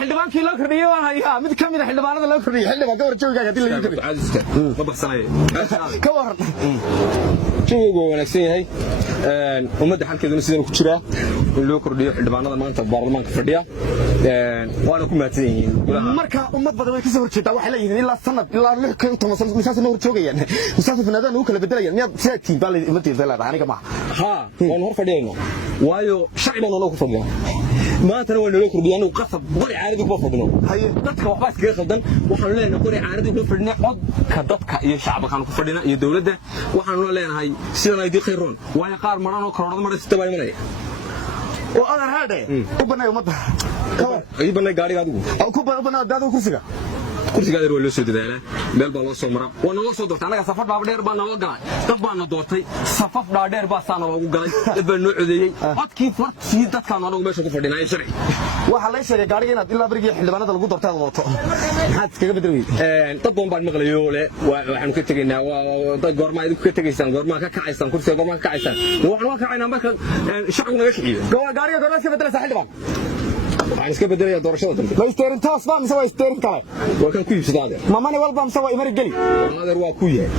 xildhibaan kii loo kordhiyay waan hayaa mid ka mid ah xildhibaanada loo kordhiyay xildhibaan ka war joogaaga hadii la yiri ma baxsanay ka war joogaaga wanaagsan yahay ummadda xalkeeduna sidoo ku jira in loo kordhiyo xildhibaanada maanta baarlamaanka fadhiya waana ku mahadsan yihiin marka ummad badan way ka soo horjeedaa waxay leeyihiin ilaa sanad ilaa 6 sano misaasna hor joogayaan misaasna fanaadana uu kala bedelayaan miyaad saatiin baa ummadda leedahay aniga ma ha waan hor fadhiyayno waayo shacabana oo ku fadhiyo maanta waa loo kordhiyay inuu qasab qori caaradu ku fadhino haye dadka waxba iskaga qaldan waxaan leenahay qori caaradu ku fadhina codka dadka iyo shacabka ku fadhina iyo dawladda waxaan leenahay sidan ay diqayroon way qaar maran oo koronada maraysta bay imanay oo aad raade u banay ummadda ay banay gaariga adigu ku banay daadu kursiga adeer waa loo soo dadaalaa meel baa loo soo maraa waa noo soo doortay anaga safar dhaadheer baa noo galay dad baa noo doortay safaf dhaadheer baa saana loogu galay dad baa noo codeeyay codkii fartii dadka anagu meesha ku fadhinay sharci waxa la sheegay gaariga inaad ilaa barigii xildhibaanada lagu doortay wato maxaad iskaga bedelay dad baan maqlayo le waxaan ka tageynaa dad goorma idinku ka tageysaan goorma ka kacaysaan kursiga goorma ka kacaysaan waxaan ka kacaynaa marka shacabku naga kiciyo gaariga goorma iska bedelay xildhibaan waxaan iska bedelaya doorashada dambe la isteerin taas baa mise waa isteerin kale waa kan ku iibsadaade mamane walba mise waa imari gali adeer waa ku yahay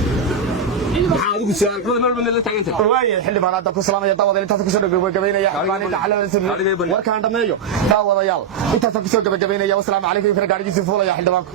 maxaa adigu su'aal xubin meel la taagantay waaye xildhibaanada ku salaamaya daawada intaas ku soo gabagabeynaya xildhibaanada xalada warkaan dhameeyo daawadayaal intaas ku soo gabagabeynaya wassalaamu calaykum gaarigiisa fuulaya xildhibaanku